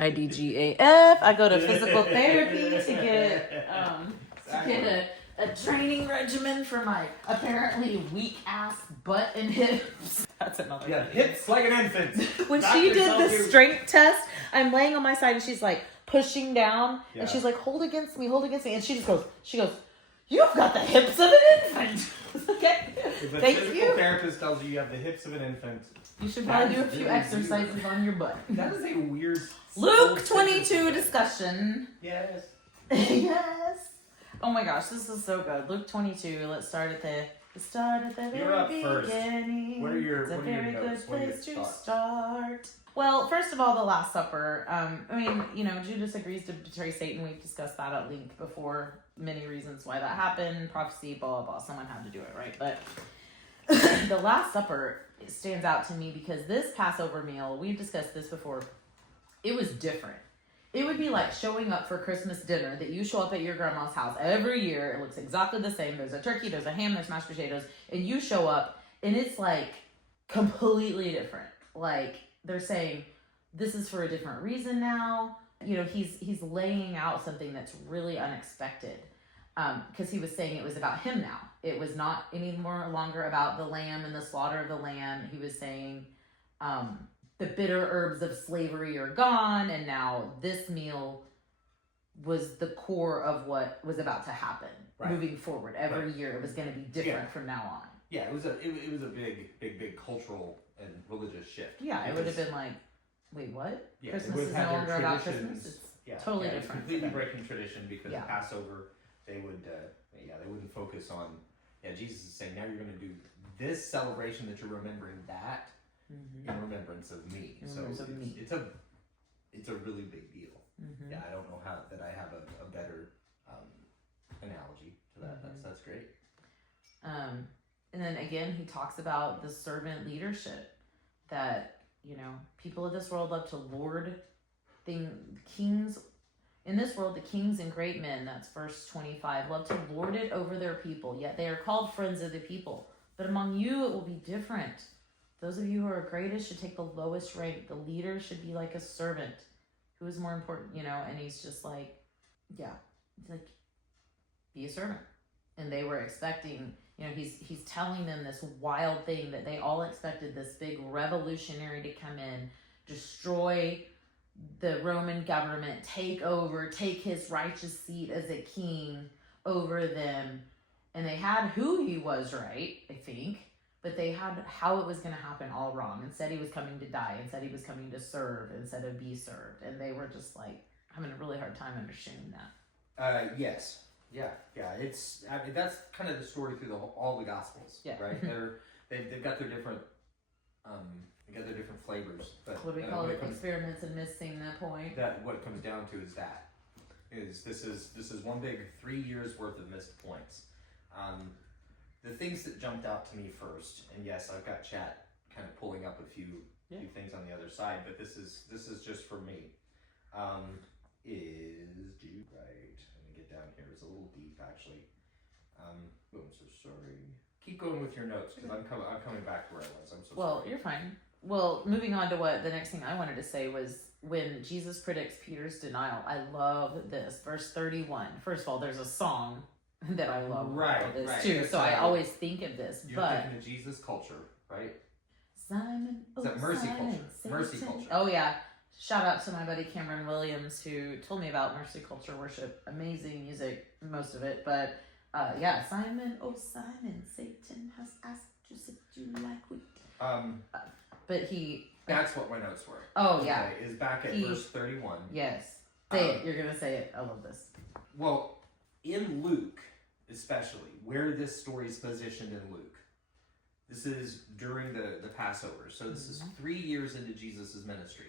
IDGAF. I go to physical therapy to get a training regimen for my apparently weak ass butt and hips. That's another Yeah, hips like an infant. When she did the strength test, I'm laying on my side and she's like pushing down and she's like, hold against me. And she goes, you've got the hips of an infant. Okay. If a Thank physical you. therapist tells you have the hips of an infant, You should probably do a few exercises on your butt. That is a weird. Luke 22 discussion. Yes. Yes. Oh my gosh, this is so good. Luke 22. Let's start at the You're up very first. beginning. What are your It's a what are your very notes? good What are your place to thoughts? start. Well, first of all, the Last Supper. Judas agrees to betray Satan. We've discussed that at length before. Many reasons why that happened. Prophecy, blah, blah, blah. Someone had to do it, right? But the Last Supper stands out to me because this Passover meal, we've discussed this before, it was different. It would be like showing up for Christmas dinner that you show up at your grandma's house every year. It looks exactly the same. There's a turkey, there's a ham, there's mashed potatoes, and you show up and it's like completely different. Like they're saying, this is for a different reason now. You know, he's laying out something that's really unexpected. Because he was saying it was about him now. It was not any more longer about the lamb and the slaughter of the lamb. He was saying the bitter herbs of slavery are gone, and now this meal was the core of what was about to happen moving forward. Every year it was going to be different from now on. Yeah, it was a big cultural and religious shift. Yeah, it would have been like, wait, what? Yeah, Christmas is no longer about Christmas. It's totally different. Completely breaking tradition because Passover. They wouldn't focus on, Jesus is saying, now you're going to do this celebration that you're remembering that in remembrance of me. It's a really big deal. Mm-hmm. Yeah, I don't know that I have a better analogy to that. Mm-hmm. That's great. And then again, he talks about the servant leadership that, people of this world love to lord kings. In this world, the kings and great men, that's verse 25, love to lord it over their people, yet they are called friends of the people. But among you, it will be different. Those of you who are greatest should take the lowest rank. The leader should be like a servant. Who is more important, And he's just like, be a servant. And they were expecting, he's telling them this wild thing that they all expected, this big revolutionary to come in, destroy the Roman government, take his righteous seat as a king over them. And they had who he was right, I think, but they had how it was going to happen all wrong. And said he was coming to die, and said he was coming to serve instead of be served. And they were just like having a really hard time understanding that. Yes. Yeah. That's kind of the story through all the Gospels, right? They've got their different flavors, but what do we call it? Experiments and missing the point. That what it comes down to is this is one big 3 years worth of missed points. The things that jumped out to me first, and yes, I've got chat kind of pulling up a few things on the other side, but this is just for me. Is Jude right? Let me get down here. It's a little deep actually. I'm so sorry. Keep going with your notes because I'm coming back to where I was. I'm so sorry. Well, you're fine. Well, moving on to what the next thing I wanted to say was when Jesus predicts Peter's denial. I love this. Verse 31. First of all, there's a song that I love too. So I always think of this. You're thinking of Jesus culture, right? Simon. Is that mercy culture? Satan. Mercy culture. Oh, yeah. Shout out to my buddy Cameron Williams who told me about mercy culture worship. Amazing music, most of it. But Simon, Simon, Satan has asked to sit you like wheat. But that's what my notes were. Oh, yeah. Okay, is back at verse 31. Yes. Say it. You're going to say it. I love this. Well, in Luke, especially, where this story is positioned in Luke, this is during the Passover. So this is 3 years into Jesus' ministry.